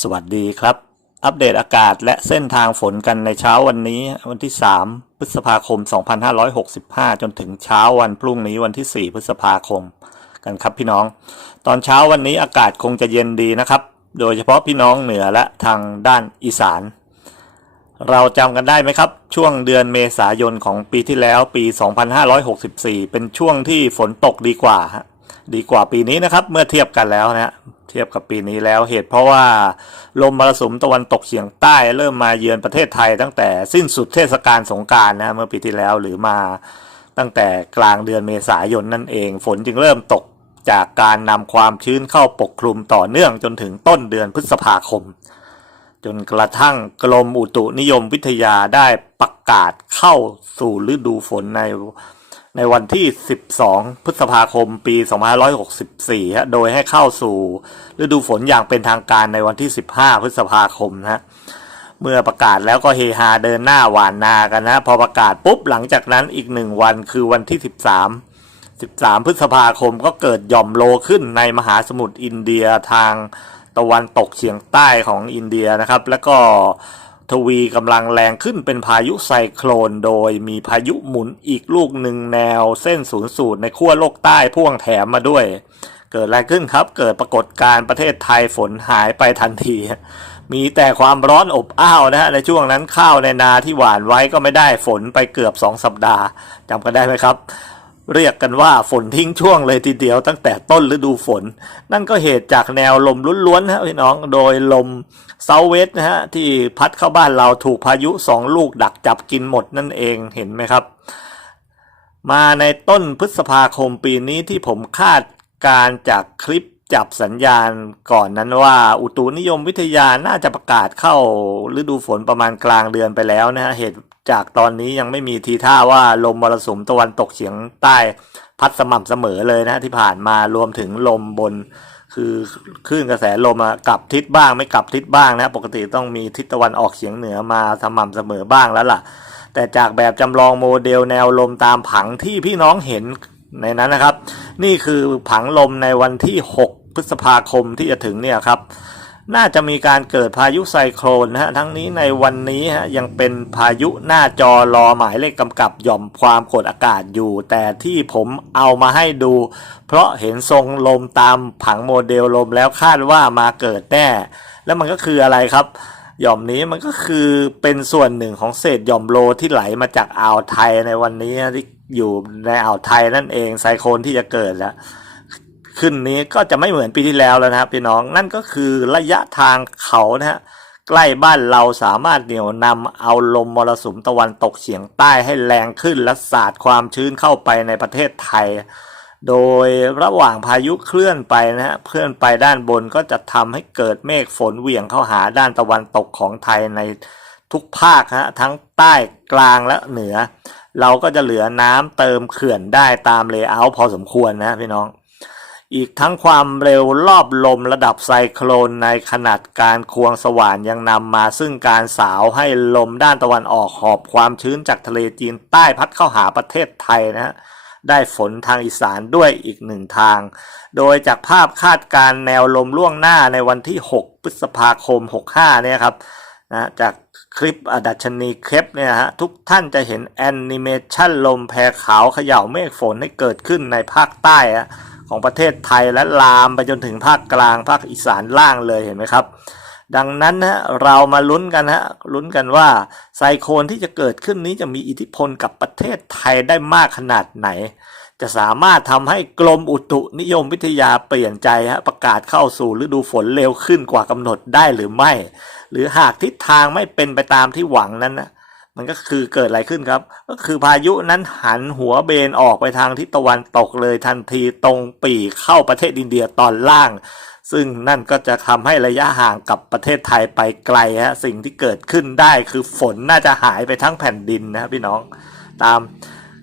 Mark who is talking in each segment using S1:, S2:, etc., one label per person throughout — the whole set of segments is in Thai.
S1: สวัสดีครับ อัปเดตอากาศและเส้นทางฝนกันในเช้าวันนี้วันที่ 3 พฤษภาคม 2565 จนถึงเช้าวันพรุ่งนี้วันที่ 4 พฤษภาคมกันครับพี่น้อง ตอนเช้าวันนี้อากาศคงจะเย็นดีนะครับ โดยเฉพาะพี่น้องเหนือและทางด้านอีสาน เราจำกันได้ไหมครับ ช่วงเดือนเมษายนของปีที่แล้วปี 2564 เป็นช่วงที่ฝนตกดีกว่าฮะ ดีกว่าปีนี้นะครับเมื่อเทียบกันแล้วนะฮะเทียบกับปีนี้แล้วเหตุเพราะว่าลมมรสุมตะวันตกเฉียงใต้เริ่มมาเยือนประเทศไทย ตั้งแต่สิ้นสุดเทศกาลสงการนะเมื่อปีที่แล้วหรือมาตั้งแต่กลางเดือนเมษายนนั่นเอง ฝนจึงเริ่มตกจากการนำความชื้นเข้าปกคลุมต่อเนื่องจนถึงต้นเดือนพฤษภาคม จนกระทั่งกรมอุตุนิยมวิทยาได้ประกาศเข้าสู่ฤดูฝนใน ในวันที่ 12 พฤษภาคม ปี 2564ฮะ โดยให้เข้าสู่ฤดูฝนอย่างเป็นทางการในวันที่ 15 พฤษภาคมนะฮะ เมื่อประกาศแล้วก็เฮฮาเดินหน้าหวานนากันนะ พอประกาศปุ๊บหลังจากนั้นอีกหนึ่งวันคือวันที่ 13 13 พฤษภาคมก็เกิดหย่อมโลขึ้นในมหาสมุทรอินเดียทางตะวันตกเฉียงใต้ของอินเดียนะครับ แล้วก็ ทวีกำลังแรงขึ้นเป็นพายุไซโคลน โดยมีพายุหมุนอีกลูกหนึ่งแนวเส้นศูนย์สูตรในขั้วโลกใต้พ่วงแถมมาด้วย เกิดอะไรขึ้นครับ เกิดปรากฏการณ์ประเทศไทยฝนหายไปทันที มีแต่ความร้อนอบอ้าวนะฮะในช่วงนั้นข้าวในนาที่หว่านไว้ก็ไม่ได้ฝนไปเกือบสองสัปดาห์จำกันได้ไหมครับ เรียกกันว่าฝนทิ้งช่วงเลยทีเดียวตั้งแต่ต้นฤดูฝน นั่นก็เหตุจากแนวลมล้วนๆนะพี่น้องโดยลมเซาเวสนะฮะที่พัดเข้าบ้านเราถูกพายุสองลูกดักจับกินหมดนั่นเองเห็นไหมครับ มาในต้นพฤษภาคมปีนี้ที่ผมคาดการจากคลิป จับสัญญาณก่อนนั้นว่า อุตุนิยมวิทยาน่าจะประกาศเข้าฤดูฝนประมาณกลางเดือนไปแล้วนะฮะเหตุจากตอนนี้ยังไม่มีทีท่าว่าลมมรสุมตะวันตกเฉียงใต้พัดสม่ำเสมอเลยนะที่ผ่านมารวมถึงลมบน คือคลื่นกระแสลมอะกลับทิศบ้างไม่กลับทิศบ้างนะปกติต้องมีทิศตะวันออกเฉียงเหนือมาสม่ำเสมอบ้างแล้วล่ะ แต่จากแบบจำลองโมเดลแนวลมตามผังที่พี่น้องเห็นในนั้นนะครับ นี่คือผังลมในวันที่ 6 พฤษภาคมที่จะถึงเนี่ยครับ น่าจะมีการเกิดพายุไซโครนนะฮะทั้งนี้ในวันนี้ฮะยังเป็นพายุหน้าจอรอหมายเลขกำกับหย่อมความกดอากาศอยู่ แต่ที่ผมเอามาให้ดู เพราะเห็นทรงลมตามผังโมเดลลมแล้วคาดว่ามาเกิดแน่ แล้วมันก็คืออะไรครับหย่อมนี้มันก็คือเป็นส่วนหนึ่งของเศษหย่อมโลที่ไหลมาจากอ่าวไทยในวันนี้ที่อยู่ในอ่าวไทยนั่นเองไซโคลนที่จะเกิดแล้ว ขึ้นนี้ก็จะไม่เหมือนปีที่แล้วแล้วนะครับพี่น้องนั่นก็คือระยะทางเขานะฮะใกล้บ้านเราสามารถเหนี่ยวนำเอาลมมรสุมตะวันตกเฉียงใต้ให้แรงขึ้นและสาดความชื้นเข้าไปในประเทศไทย โดยระหว่างพายุเคลื่อนไปนะฮะเคลื่อนไปด้านบนก็จะทำให้เกิดเมฆฝนเหวี่ยงเข้าหาด้านตะวันตกของไทยในทุกภาคฮะทั้งใต้กลางและเหนือ เราก็จะเหลือน้ำเติมเขื่อนได้ตามเลเยอร์พอสมควรนะพี่น้อง อีกทั้งความเร็วรอบลมระดับไซโคลนในขนาดการควงสว่านยังนำมาซึ่งการสาวให้ลมด้านตะวันออกหอบความชื้นจากทะเลจีนใต้พัดเข้าหาประเทศไทยนะฮะได้ฝนทางอีสานด้วยอีกหนึ่งทาง โดยจากภาพคาดการณ์แนวลมล่วงหน้าในวันที่ 6 พฤษภาคม 65 เนี่ยครับนะจากคลิปอดัชนีเคปเนี่ยฮะทุกท่านจะเห็นแอนิเมชันลมแพขาวเขย่าเมฆฝนให้เกิดขึ้นในภาคใต้อะ ของประเทศไทยและลามไปจนถึงภาคกลางภาคอีสานล่างเลยเห็นไหมครับ ดังนั้นนะเรามาลุ้นกันฮะลุ้นกันว่าไซโคลนที่จะเกิดขึ้นนี้จะมีอิทธิพลกับประเทศไทยได้มากขนาดไหน จะสามารถทำให้กรมอุตุนิยมวิทยาเปลี่ยนใจฮะประกาศเข้าสู่ฤดูฝนเร็วขึ้นกว่ากำหนดได้หรือไม่ หรือหากทิศทางไม่เป็นไปตามที่หวังนั้นนะ มันก็คือเกิดอะไรขึ้นครับ ก็คือพายุนั้นหันหัวเบนออกไปทางทิศตะวันตกเลยทันทีตรงปีกเข้าประเทศอินเดียตอนล่าง ซึ่งนั่นก็จะทำให้ระยะห่างกับประเทศไทยไปไกลฮะสิ่งที่เกิดขึ้นได้คือฝนน่าจะหายไปทั้งแผ่นดินนะครับพี่น้องตาม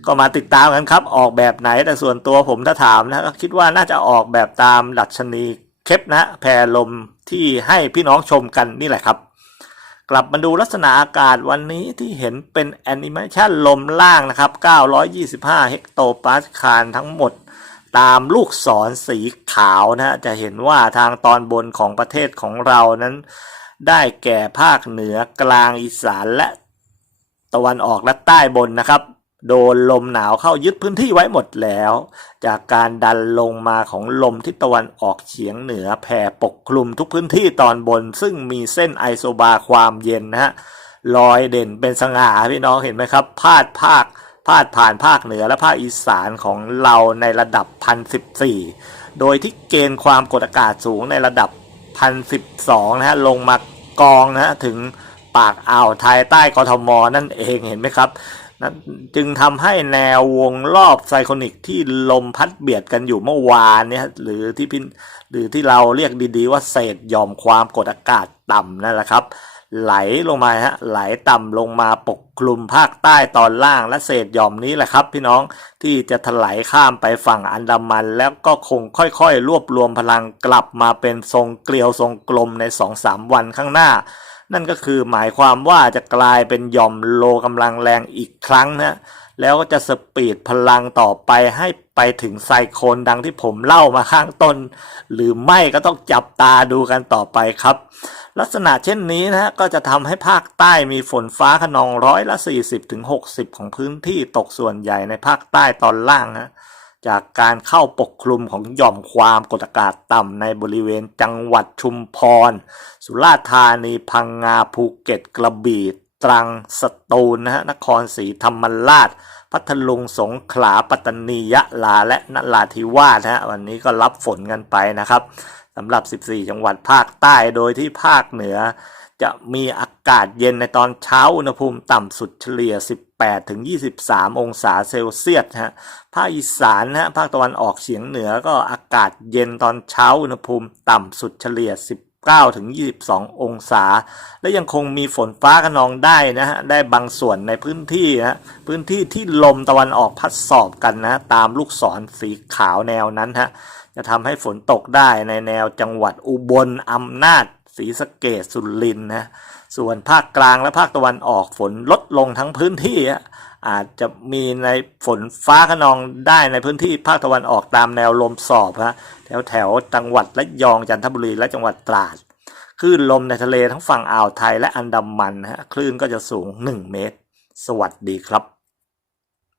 S1: ก็มาติดตามกันครับ ออกแบบไหนแต่ส่วนตัวผมถ้าถามนะก็คิดว่าน่าจะออกแบบตามดัชนีเคปนะแพรลมที่ให้พี่น้องชมกันนี่แหละครับ กลับมาดูลักษณะอากาศวันนี้ที่เห็นเป็นแอนิเมชันลมล่างนะครับ 925 เฮกโตปาสคาลทั้งหมด ตามลูกศรสีขาวนะฮะจะเห็นว่าทางตอนบนของประเทศของเรานั้น ได้แก่ภาคเหนือกลางอีสานและตะวันออกและใต้บนนะครับ โดนลมหนาวเข้ายึดพื้นที่ไว้หมดแล้ว จากการดันลงมาของลมทิศตะวันออกเฉียงเหนือแผ่ปกคลุมทุกพื้นที่ตอนบน ซึ่งมีเส้นไอโซบาความเย็นนะฮะลอยเด่นเป็นสง่าพี่น้องเห็นไหมครับ พาดภาคพาดผ่านภาคเหนือและภาคอีสานของเราในระดับพันสิบสี่โดยที่เกณฑ์ความกดอากาศสูงในระดับพันสิบสองนะฮะลงมากองนะฮะถึงปากอ่าวไทยใต้กทมนั่นเองเห็นไหมครับ นะจึงทำให้แนววงรอบไซโคนิกที่ลมพัดเบียดกันอยู่เมื่อวานเนี่ยหรือที่พินหรือที่เราเรียกดีๆว่าเศษหย่อมความกดอากาศต่ำนั่นแหละครับ ไหลลงมาฮะไหลต่ำลงมาปกคลุมภาคใต้ตอนล่างและเศษหย่อมนี้แหละครับ พี่น้องที่จะถลายข้ามไปฝั่งอันดามัน แล้วก็คงค่อยๆ รวบรวมพลังกลับมาเป็นทรงเกลียวทรงกลมใน 2-3 วันข้างหน้า นั่นก็คือหมายความว่าจะกลายเป็นหย่อมโลกำลังแรงอีกครั้งนะแล้วก็จะสปีดพลังต่อไปให้ไปถึงไซโคลนดังที่ผมเล่ามาข้างต้น หรือไม่ก็ต้องจับตาดูกันต่อไปครับ ลักษณะเช่นนี้นะก็จะทำให้ภาคใต้มีฝนฟ้าขนองร้อยละ 40ถึง60 ของพื้นที่ตกส่วนใหญ่ในภาคใต้ตอนล่างนะ จากการเข้าปกคลุมของหย่อมความกดอากาศต่ำในบริเวณจังหวัดชุมพร สุราษฎร์ธานีพังงาภูเก็ตกระบี่ ตรังสตูลนะฮะนครศรีธรรมราช พัทลุงสงขลาปัตตานียะลาและนราธิวาสฮะวันนี้ก็รับฝนกันไปนะครับสำหรับ 14 จังหวัดภาคใต้โดยที่ภาคเหนือ จะมีอากาศเย็นในตอนเช้าอุณหภูมิต่ำสุดเฉลี่ย 18ถึง23 องศาเซลเซียสฮะภาคอีสานนะฮะภาคตะวันออกเฉียงเหนือก็อากาศเย็นตอนเช้าอุณหภูมิต่ำสุดเฉลี่ย 19ถึง22 องศา และยังคงมีฝนฟ้าขนองได้นะฮะ ได้บางส่วนในพื้นที่นะพื้นที่ที่ลมตะวันออกพัดสอบกันนะ ตามลูกศรสีขาวแนวนั้นฮะ จะทำให้ฝนตกได้ในแนวจังหวัดอุบลอำนาจศรีสะเกดสุรินทร์นะ ส่วนภาคกลางและภาคตะวันออกฝนลดลงทั้งพื้นที่ อาจจะมีในฝนฟ้าขนองได้ในพื้นที่ภาคตะวันออกตามแนวลมสอบฮะแถวแถวจังหวัดระยองจันทบุรีและจังหวัดตราดคลื่นลมในทะเลทั้งฝั่งอ่าวไทยและอันดามันฮะคลื่นก็จะสูง 1 เมตร สวัสดีครับ